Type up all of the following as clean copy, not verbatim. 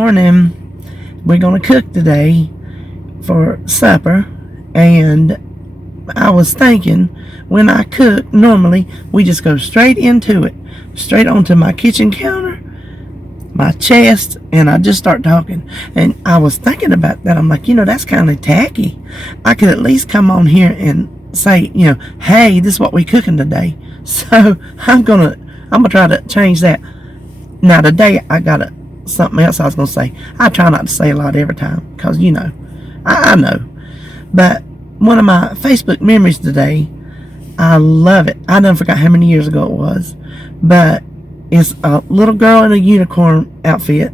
morning. We're going to cook today for supper, and I was thinking, when I cook, normally we just go straight into it, straight onto my kitchen counter, my chest, and I just start talking. And I was thinking about that. I'm like, that's kind of tacky. I could at least come on here and say, hey, this is what we cooking today. So I'm gonna try to change that. Now today I got something else I was gonna say. I try not to say a lot every time, because I know. But one of my Facebook memories today, I love it. I done forgot how many years ago it was, but it's a little girl in a unicorn outfit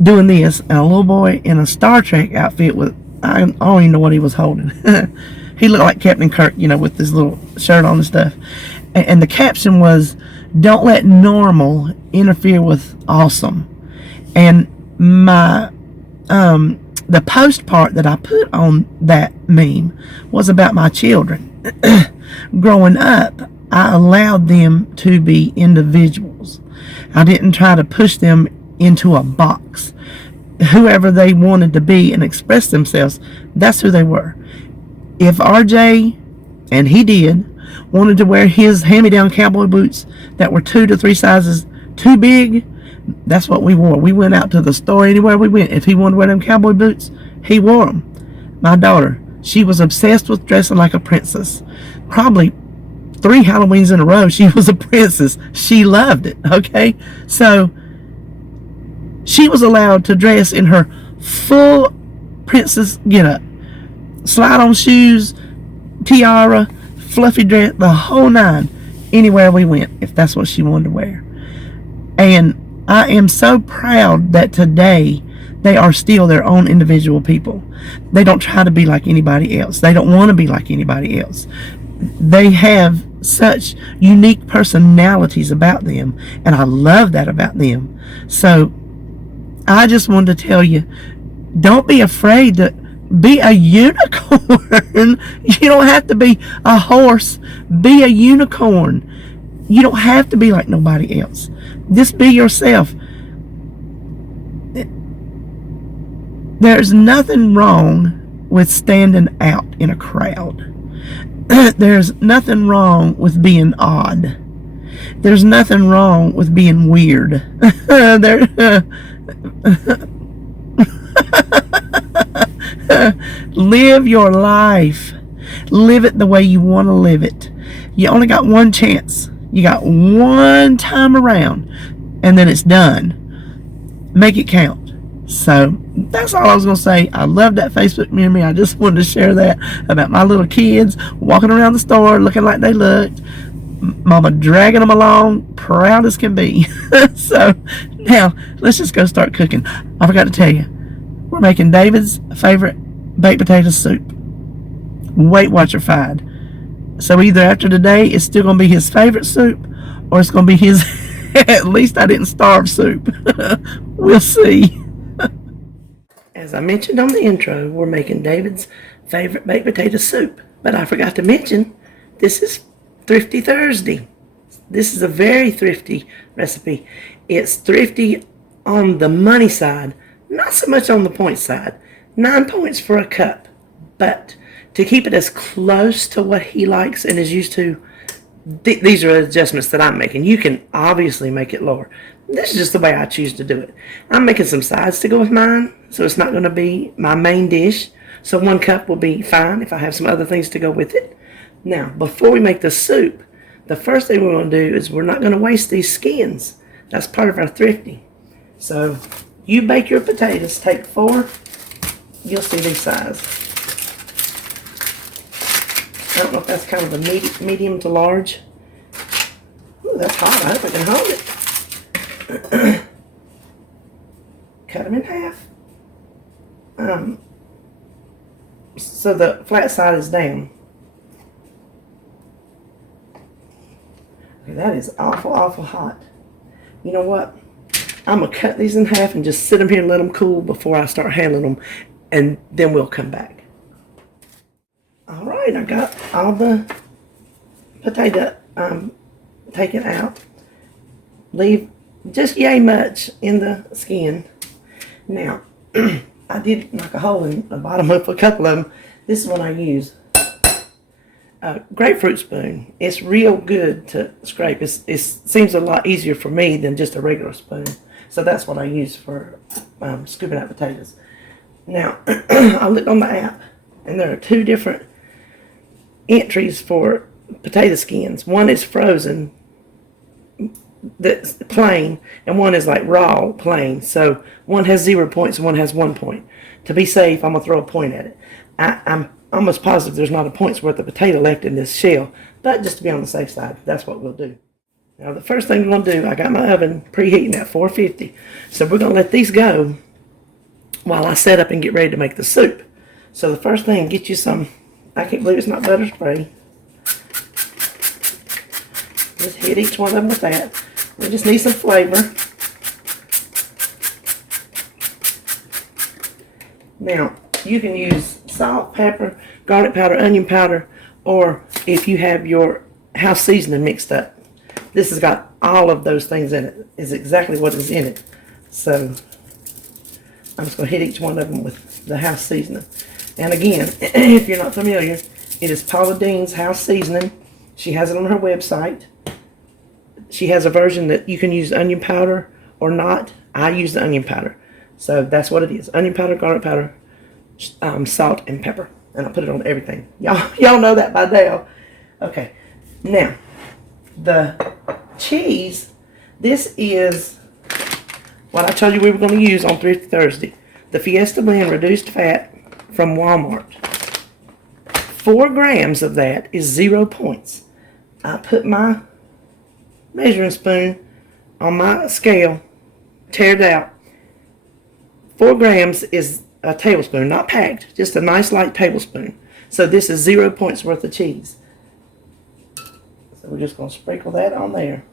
doing this, and a little boy in a Star Trek outfit with, I don't even know what he was holding. He looked like Captain Kirk, with this little shirt on and stuff. And the caption was, "Don't let normal interfere with awesome." And my the post part that I put on that meme was about my children. Growing up, I allowed them to be individuals. I didn't try to push them into a box. Whoever they wanted to be and express themselves, that's who they were. If RJ, and he did, wanted to wear his hand-me-down cowboy boots that were 2 to 3 sizes too big, that's what we wore. We went out to the store anywhere we went. If he wanted to wear them cowboy boots, he wore them. My daughter, she was obsessed with dressing like a princess. Probably 3 Halloweens in a row, she was a princess. She loved it, okay? So she was allowed to dress in her full princess get-up. Slide-on shoes, tiara, fluffy dress, the whole nine, anywhere we went, if that's what she wanted to wear. And I am so proud that today they are still their own individual people. They don't try to be like anybody else. They don't want to be like anybody else. They have such unique personalities about them, and I love that about them. So I just wanted to tell you, don't be afraid to be a unicorn. You don't have to be a horse. Be a unicorn. You don't have to be like nobody else. Just be yourself. There's nothing wrong with standing out in a crowd. There's nothing wrong with being odd. There's nothing wrong with being weird. Live your life. Live it the way you want to live it. You only got one chance. You got one time around, and then it's done. Make it count. So that's all I was going to say. I love that Facebook memory. I just wanted to share that about my little kids walking around the store looking like they looked. Mama dragging them along, proud as can be. So now let's just go start cooking. I forgot to tell you, we're making David's favorite baked potato soup. Weight Watcher-fied. So either after today, it's still going to be his favorite soup, or it's going to be his at least I didn't starve soup. We'll see. As I mentioned on the intro, we're making David's favorite baked potato soup. But I forgot to mention, this is Thrifty Thursday. This is a very thrifty recipe. It's thrifty on the money side, not so much on the point side. 9 points for a cup. But to keep it as close to what he likes and is used to, these are adjustments that I'm making. You can obviously make it lower. This is just the way I choose to do it. I'm making some sides to go with mine, so it's not going to be my main dish. So 1 cup will be fine if I have some other things to go with it. Now, before we make the soup, the first thing we're going to do is we're not going to waste these skins. That's part of our thrifty. So you bake your potatoes. Take 4. You'll see these size. I don't know if that's kind of a medium to large. Ooh, that's hot. I hope I can hold it. Cut them in half. So the flat side is down. Okay, that is awful, awful hot. You know what? I'm going to cut these in half and just sit them here and let them cool before I start handling them, and then we'll come back. Alright, I got all the potato taken out. Leave just yay much in the skin. Now, I did knock a hole in the bottom of a couple of them. This is what I use. A grapefruit spoon. It's real good to scrape. It seems a lot easier for me than just a regular spoon. So that's what I use for scooping out potatoes. Now, I looked on the app, and there are 2 different entries for potato skins. One is frozen, that's plain, and one is like raw, plain. So one has 0 points and one has 1 point. To be safe, I'm going to throw a point at it. I'm almost positive there's not a point's worth of potato left in this shell, but just to be on the safe side, that's what we'll do. Now the first thing we're going to do, I got my oven preheating at 450, so we're going to let these go while I set up and get ready to make the soup. So the first thing, get you some, I can't believe it's not butter spray. Just hit each one of them with that. We just need some flavor. Now, you can use salt, pepper, garlic powder, onion powder, or if you have your house seasoning mixed up. This has got all of those things in it. It's exactly what is in it. So, I'm just going to hit each one of them with the house seasoning. And again, if you're not familiar, it is Paula Dean's house seasoning. She has it on her website. She has a version that you can use onion powder or not. I use the onion powder. So that's what it is. Onion powder, garlic powder, salt, and pepper. And I put it on everything. Y'all know that by now. Okay. Now, the cheese. This is what I told you we were going to use on Thrift Thursday. The Fiesta Blend reduced fat from Walmart. 4 grams of that is 0 points. I put my measuring spoon on my scale, tear it out. 4 grams is a tablespoon, not packed, just a nice light tablespoon. So this is 0 points worth of cheese. So we're just going to sprinkle that on there.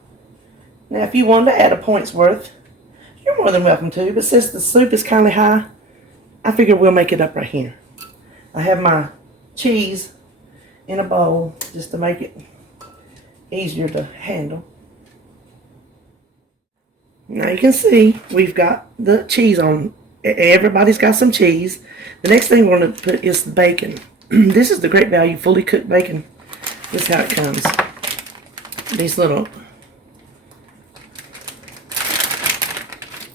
Now if you wanted to add a point's worth, you're more than welcome to, but since the soup is kind of high, I figure we'll make it up right here. I have my cheese in a bowl just to make it easier to handle. Now you can see we've got the cheese on. Everybody's got some cheese. The next thing we're going to put is the bacon. This is the Great Value fully cooked bacon. This is how it comes. These little,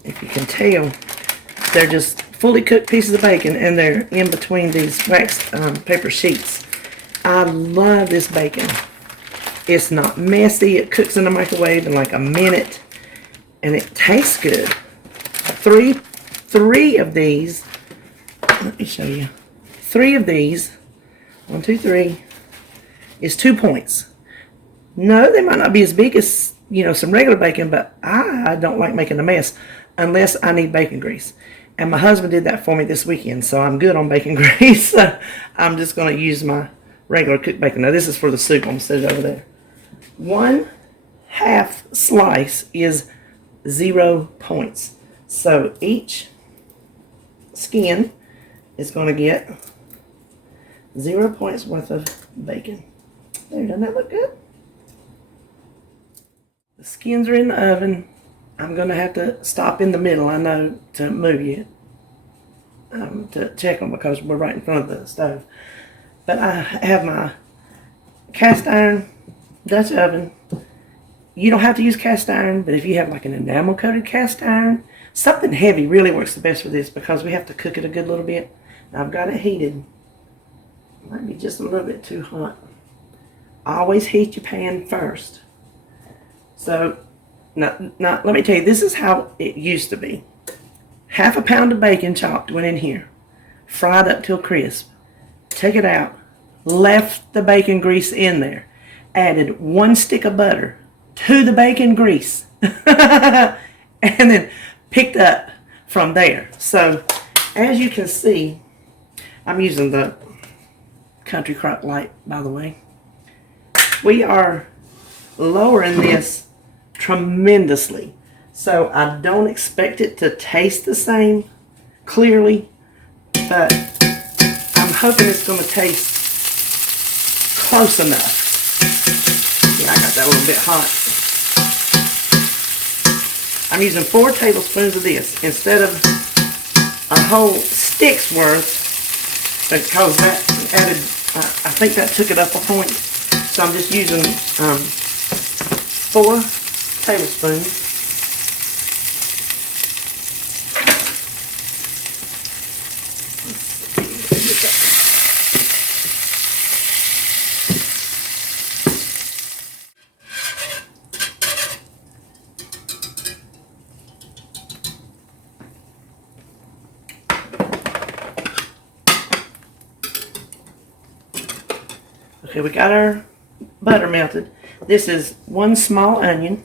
if you can tell, they're just fully cooked pieces of bacon, and they're in between these waxed paper sheets. I love this bacon. It's not messy. It cooks in the microwave in like a minute, and it tastes good. Three of these. Let me show you. 3 of these. 1, 2, 3 is 2 points. No, they might not be as big as, you know, some regular bacon, but I don't like making a mess unless I need bacon grease. And my husband did that for me this weekend, so I'm good on bacon grease. I'm just going to use my regular cooked bacon. Now this is for the soup. I'm going to set it over there. 1/2 slice is 0 points. So each skin is going to get 0 points worth of bacon. There, doesn't that look good? The skins are in the oven. I'm going to have to stop in the middle, I know, to move you, to check them because we're right in front of the stove. But I have my cast iron Dutch oven. You don't have to use cast iron, but if you have like an enamel coated cast iron, something heavy really works the best for this because we have to cook it a good little bit. Now I've got it heated. It might be just a little bit too hot. Always heat your pan first. So now let me tell you, this is how it used to be. 1/2 pound of bacon chopped went in here, fried up till crisp. Take it out, left the bacon grease in there, added 1 stick of butter to the bacon grease, and then picked up from there. So as you can see, I'm using the Country Crock Light, by the way. We are lowering this tremendously, so I don't expect it to taste the same clearly, but I'm hoping it's going to taste close enough. Yeah, I got that a little bit hot. I'm using 4 tablespoons of this instead of a whole stick's worth, because that added, I think that took it up a point. So I'm just using 4 tablespoons. Okay, we got our butter melted. This is 1 small onion.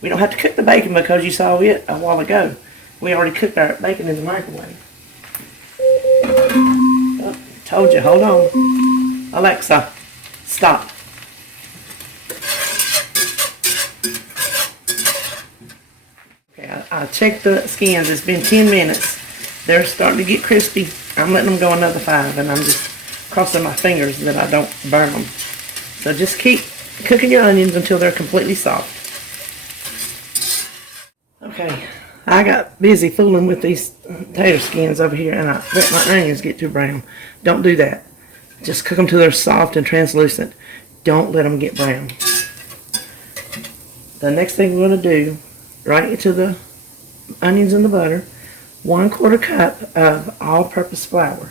We don't have to cook the bacon because you saw it a while ago. We already cooked our bacon in the microwave. Oh, told you, hold on. Alexa, stop. Okay, I checked the skins. It's been 10 minutes. They're starting to get crispy. I'm letting them go another 5, and I'm just crossing my fingers that I don't burn them. So just keep cooking your onions until they're completely soft. Okay, I got busy fooling with these tater skins over here, and I let my onions get too brown. Don't do that. Just cook them till they're soft and translucent. Don't let them get brown. The next thing we're going to do, right into the onions and the butter, 1/4 cup of all-purpose flour.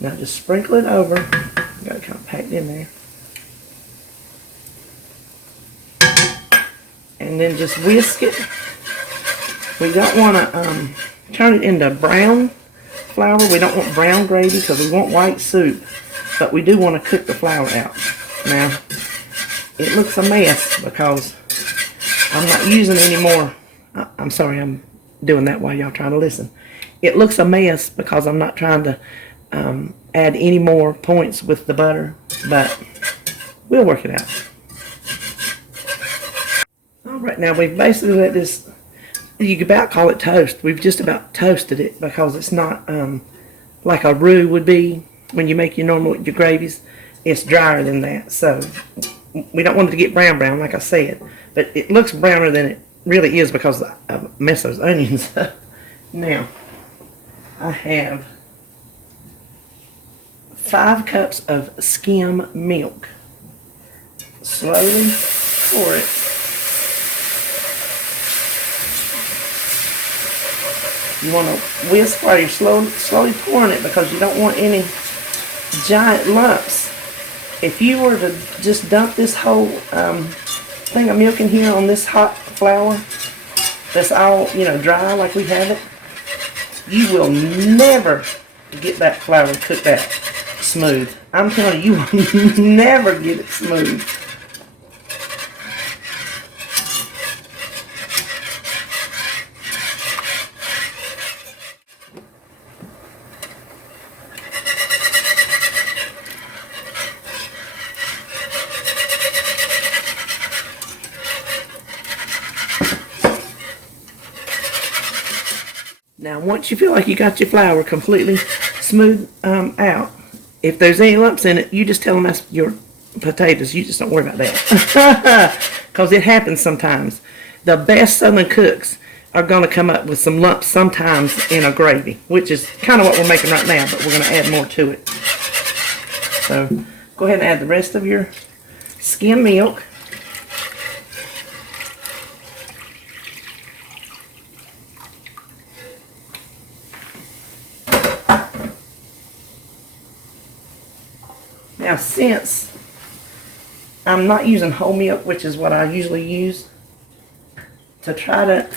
Now just sprinkle it over. Got it kind of packed in there. And then just whisk it. We don't want to turn it into brown flour. We don't want brown gravy because we want white soup. But we do want to cook the flour out. Now, it looks a mess because I'm not using any more. I'm sorry, I'm doing that while y'all trying to listen. It looks a mess because I'm not trying to add any more points with the butter, but we'll work it out. Alright, now we've basically let this, you could about call it toast. We've just about toasted it because it's not like a roux would be when you make your gravies. It's drier than that, so we don't want it to get brown like I said, but it looks browner than it really is because I messed those onions up. Now, I have 5 cups of skim milk. Slowly pour it. You want to whisk while you're slowly pouring it because you don't want any giant lumps. If you were to just dump this whole thing of milk in here on this hot flour that's all, dry like we have it, you will never get that flour cooked that smooth. I'm telling you, you will never get it smooth. Now, once you feel like you got your flour completely smooth out, if there's any lumps in it, you just tell them that's your potatoes. You just don't worry about that. Because it happens sometimes. The best Southern cooks are going to come up with some lumps sometimes in a gravy, which is kind of what we're making right now, but we're going to add more to it. So, go ahead and add the rest of your skim milk. Now, since I'm not using whole milk, which is what I usually use, to try to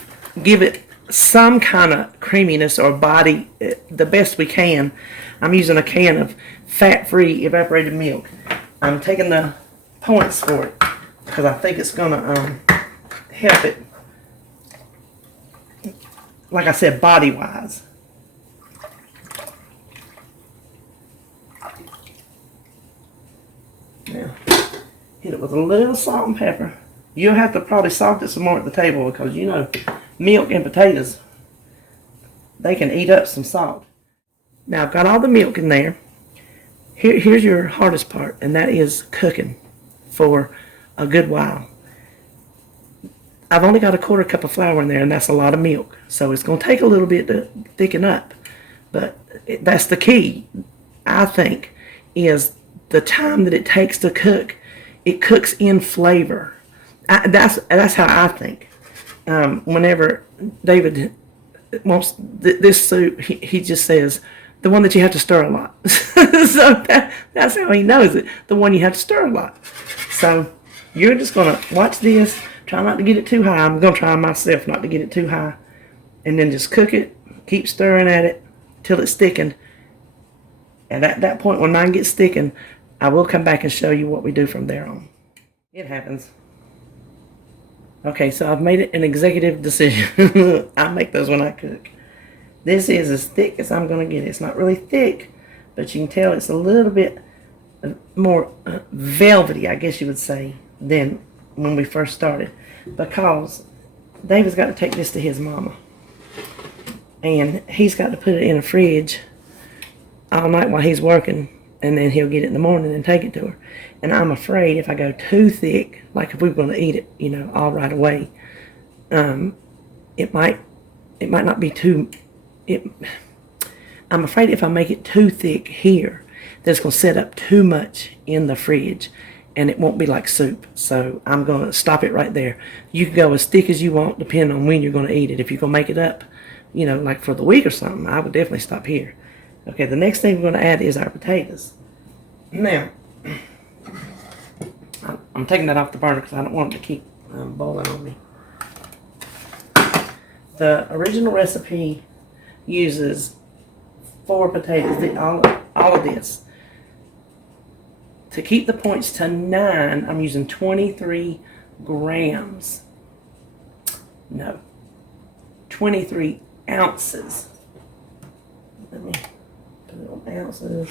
give it some kind of creaminess or body the best we can, I'm using a can of fat-free evaporated milk. I'm taking the points for it because I think it's going to help it, like I said, body-wise. Now, hit it with a little salt and pepper. You'll have to probably salt it some more at the table because, milk and potatoes, they can eat up some salt. Now, I've got all the milk in there. Here's your hardest part, and that is cooking for a good while. I've only got a quarter cup of flour in there, and that's a lot of milk. So it's going to take a little bit to thicken up. But that's the key, I think, is the time that it takes to cook. It cooks in flavor. That's how I think. Whenever David wants this soup, he just says, the one that you have to stir a lot. So that's how he knows it, the one you have to stir a lot. So you're just going to watch this. Try not to get it too high. I'm going to try myself not to get it too high. And then just cook it. Keep stirring at it till it's thickened. And at that point, when mine gets thickened, I will come back and show you what we do from there on. It happens. Okay, so I've made it an executive decision. I make those when I cook. This is as thick as I'm going to get it. It's not really thick, but you can tell it's a little bit more velvety, I guess you would say, than when we first started, because David's got to take this to his mama, and he's got to put it in a fridge all night while he's working, and then he'll get it in the morning and take it to her. And I'm afraid if I go too thick, like if we were going to eat it, you know, all right away, it might not be too. I'm afraid if I make it too thick here, that it's going to set up too much in the fridge, and it won't be like soup. So I'm going to stop it right there. You can go as thick as you want, depending on when you're going to eat it. If you're going to make it up, you know, like for the week or something, I would definitely stop here. Okay, the next thing we're going to add is our potatoes. Now, I'm taking that off the burner because I don't want it to keep boiling on me. The original recipe uses 4 potatoes, all of this. To keep the points to 9, I'm using 23 grams. No, 23 ounces. Let me put it on ounces.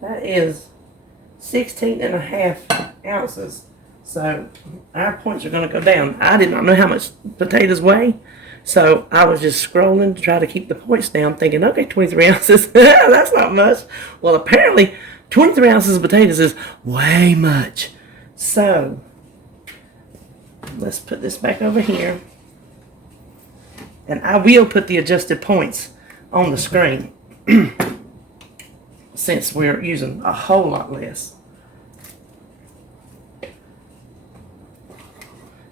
That is 16.5 ounces. So our points are going to go down. I did not know how much potatoes weigh, so I was just scrolling to try to keep the points down, thinking, okay, 23 ounces, that's not much. Well, apparently 23 ounces of potatoes is way much. So let's put this back over here, and I will put the adjusted points on the screen since we're using a whole lot less.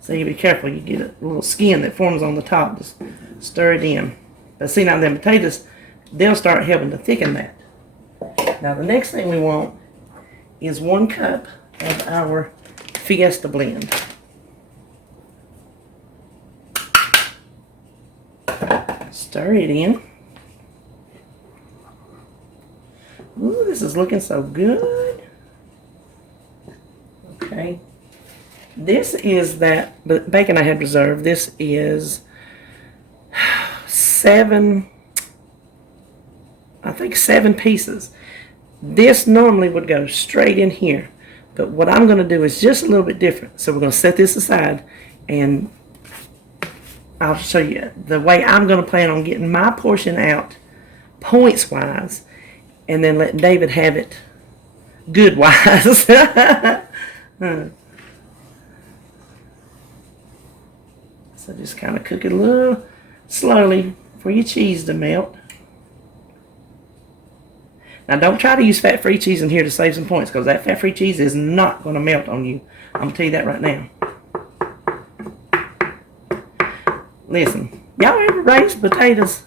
So you be careful, you get a little skin that forms on the top, just stir it in. But see, now them potatoes, they'll start helping to thicken that. Now the next thing we want is 1 cup of our Fiesta Blend. Stir it in. Ooh, this is looking so good. Okay. This is that bacon I had reserved. This is 7 pieces. This normally would go straight in here, but what I'm going to do is just a little bit different. So we're going to set this aside, and I'll show you the way I'm going to plan on getting my portion out points wise, and then let David have it good wise. So just kind of cook it a little slowly for your cheese to melt. Now don't try to use fat-free cheese in here to save some points, because that fat-free cheese is not going to melt on you. I'm going to tell you that right now. Listen, y'all ever raised potatoes?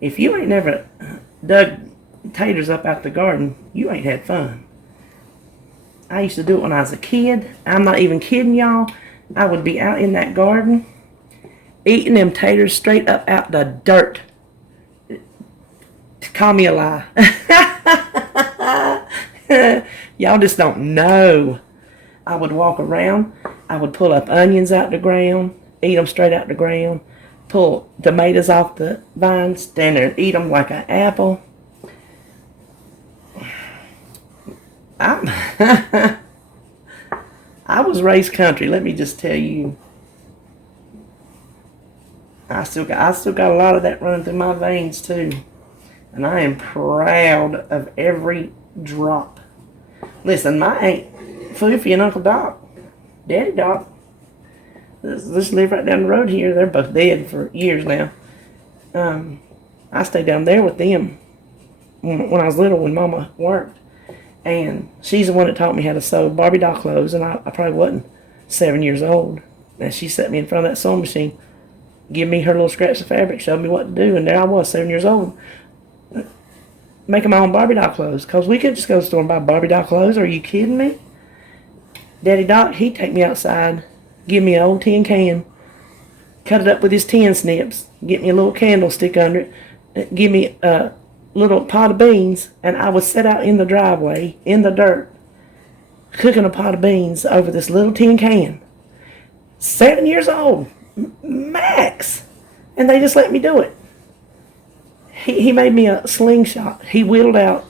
If you ain't never dug taters up out the garden, you ain't had fun. I used to do it when I was a kid. I'm not even kidding y'all. I would be out in that garden eating them taters straight up out the dirt. Call me a lie. Y'all just don't know. I would walk around. I would pull up onions out the ground, eat them straight out the ground, pull tomatoes off the vines, stand there and eat them like an apple. I was raised country, let me just tell you. I still got a lot of that running through my veins too. And I am proud of every drop. Listen, my Aunt Floofy and Uncle Doc, Daddy Doc, just live right down the road here. They're both dead for years now. I stayed down there with them when I was little, when Mama worked. And she's the one that taught me how to sew Barbie doll clothes, and I probably wasn't 7 years old. And she set me in front of that sewing machine, give me her little scraps of fabric, showed me what to do, and there I was, 7 years old, making my own Barbie doll clothes. Because we could just go to the store and buy Barbie doll clothes. Are you kidding me? Daddy Doc, he'd take me outside, give me an old tin can, cut it up with his tin snips, get me a little candlestick under it, give me a little pot of beans, and I would sit out in the driveway, in the dirt, cooking a pot of beans over this little tin can. 7 years old, max. And they just let me do it. He made me a slingshot. He whittled out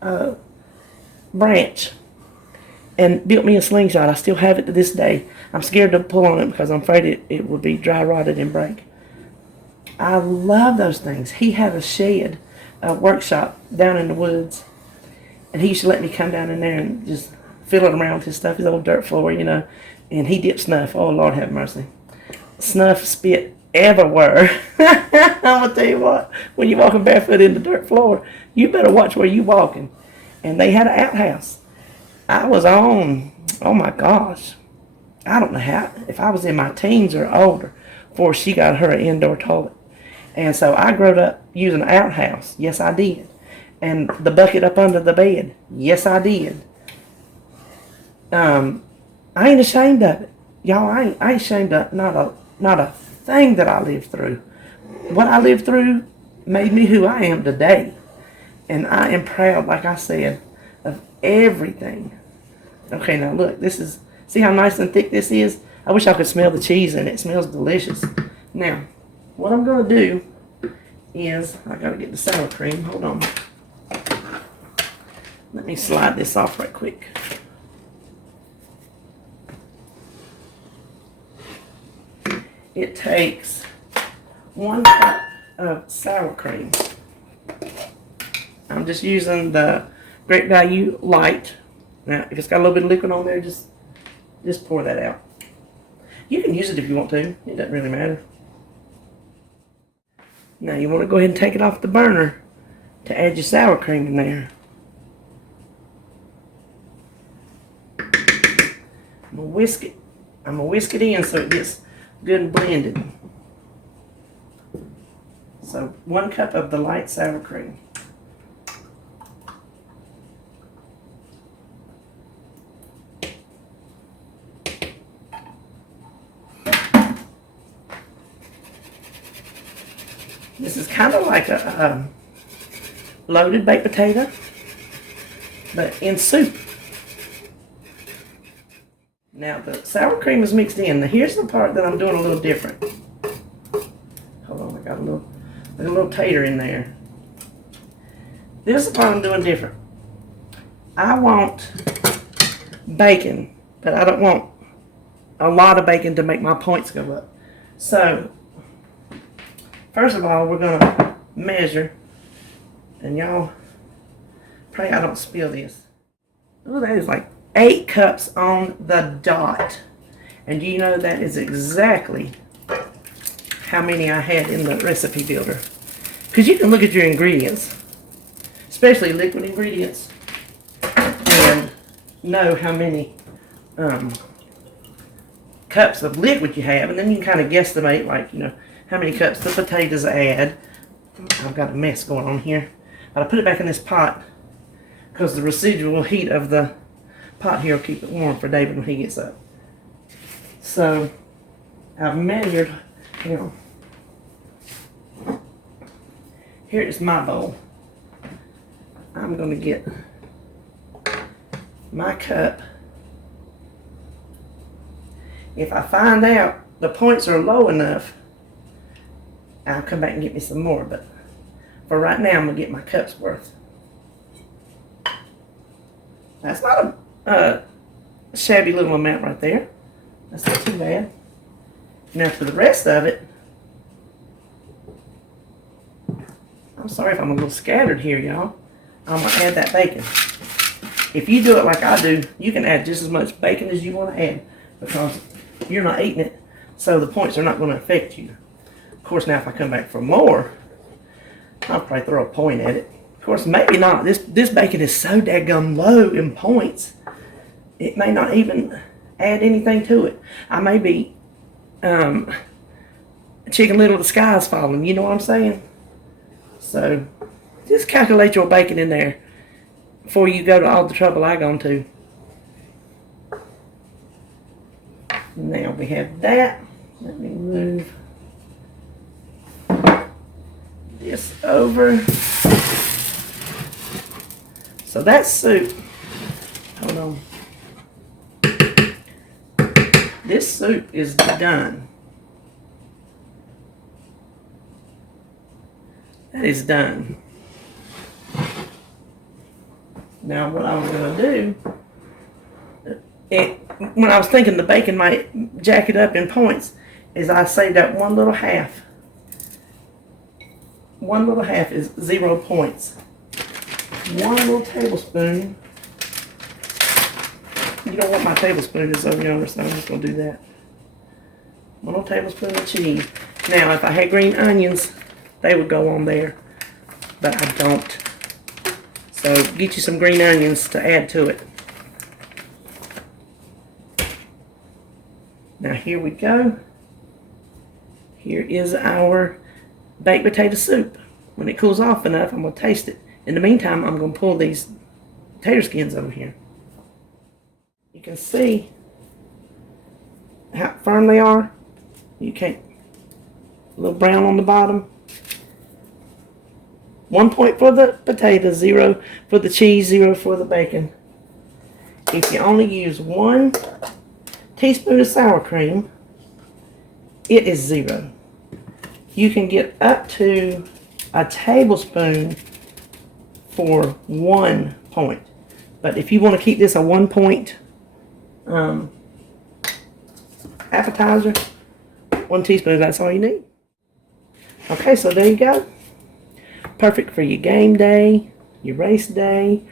a branch and built me a slingshot. I still have it to this day. I'm scared to pull on it because I'm afraid it would be dry rotted and break. I love those things. He had a shed, a workshop down in the woods, and he used to let me come down in there and just fill it around with his stuff, his old dirt floor, you know. And he dipped snuff. Oh, Lord have mercy. Snuff spit everywhere. I'm going to tell you what, when you're walking barefoot in the dirt floor, you better watch where you're walking. And they had an outhouse. I was on, oh my gosh, I don't know how, if I was in my teens or older before she got her an indoor toilet. And so I grew up using an outhouse. Yes, I did. And the bucket up under the bed. Yes, I did. I ain't ashamed of it. Y'all, I ain't ashamed of not a thing that I lived through. What I lived through made me who I am today. And I am proud, like I said, of everything. Okay, now look, this is, see how nice and thick this is? I wish I could smell the cheese in it. It smells delicious. Now, what I'm going to do is, I got to get the sour cream. Hold on. Let me slide this off right quick. It takes 1 cup of sour cream. I'm just using the Great Value Light. Now, if it's got a little bit of liquid on there, just pour that out. You can use it if you want to. It doesn't really matter. Now, you want to go ahead and take it off the burner to add your sour cream in there. I'm going to whisk it. I'm going to whisk it in so it gets good and blended. So 1 cup of the light sour cream. This is kind of like a loaded baked potato, but in soup. Now the sour cream is mixed in. Now here's the part that I'm doing a little different. Hold on, I got a little tater in there. This is the part I'm doing different. I want bacon, but I don't want a lot of bacon to make my points go up. So first of all, we're gonna measure, and y'all pray I don't spill this. Oh, that is like 8 cups on the dot. And do you know that is exactly how many I had in the recipe builder? Because you can look at your ingredients, especially liquid ingredients, and know how many cups of liquid you have, and then you can kind of guesstimate, like, you know, how many cups the potatoes add. I've got a mess going on here, but I put it back in this pot because the residual heat of the pot here will keep it warm for David when he gets up. So I've measured, you know, here is my bowl. I'm going to get my cup. If I find out the points are low enough, I'll come back and get me some more, but for right now, I'm going to get my cup's worth. That's not a shabby little amount right there. That's not too bad. Now for the rest of it, I'm sorry if I'm a little scattered here, y'all. I'm going to add that bacon. If you do it like I do, you can add just as much bacon as you want to add because you're not eating it, so the points are not going to affect you. Of course, now if I come back for more, I'll probably throw a point at it. Of course, maybe not. This bacon is so daggum low in points, it may not even add anything to it. I may be Chicken Little, the sky's falling. You know what I'm saying? So just calculate your bacon in there before you go to all the trouble I gone to. Now we have that. Let me move this over. So that's soup. Hold on. This soup is done. That is done. Now what I was going to do, when I was thinking the bacon might jack it up in points, is I saved out one little half. One little half is 0 points. 1 little tablespoon. You don't want my tablespoon is over yonder, so I'm just going to do that. 1 little tablespoon of cheese. Now, if I had green onions, they would go on there, but I don't. So get you some green onions to add to it. Now here we go. Here is our baked potato soup. When it cools off enough, I'm going to taste it. In the meantime, I'm going to pull these tater skins over here. You can see how firm they are. You can't, a little brown on the bottom. 1 point for the potato, 0 for the cheese, 0 for the bacon. If you only use 1 teaspoon of sour cream, it is 0. You can get up to a tablespoon for 1 point. But if you want to keep this a 1 point appetizer, 1 teaspoon, that's all you need. Okay, so there you go. Perfect for your game day, your race day,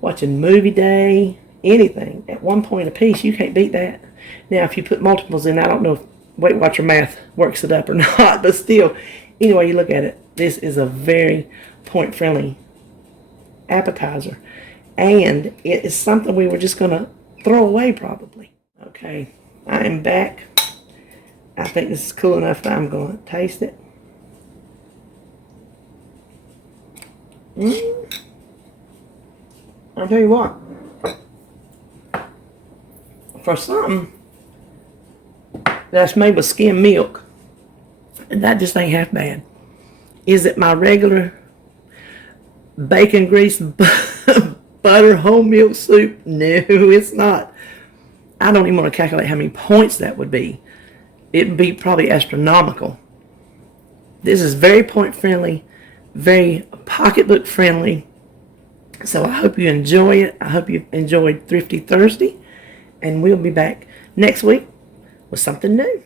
watching movie day, anything. At 1 point a piece, you can't beat that. Now, if you put multiples in, I don't know if Weight Watcher math works it up or not, but still, either way you look at it, this is a very point-friendly appetizer. And it is something we were just going to throw away probably. Okay, I am back. I think this is cool enough that I'm going to taste it. I'll tell you what, for something that's made with skim milk, that just ain't half bad. Is it my regular bacon grease butter whole milk soup? No, it's not. I don't even want to calculate how many points that would be. It would be probably astronomical. This is very point friendly, very pocketbook friendly. So I hope you enjoy it. I hope you've enjoyed Thrifty Thursday. And we'll be back next week with something new.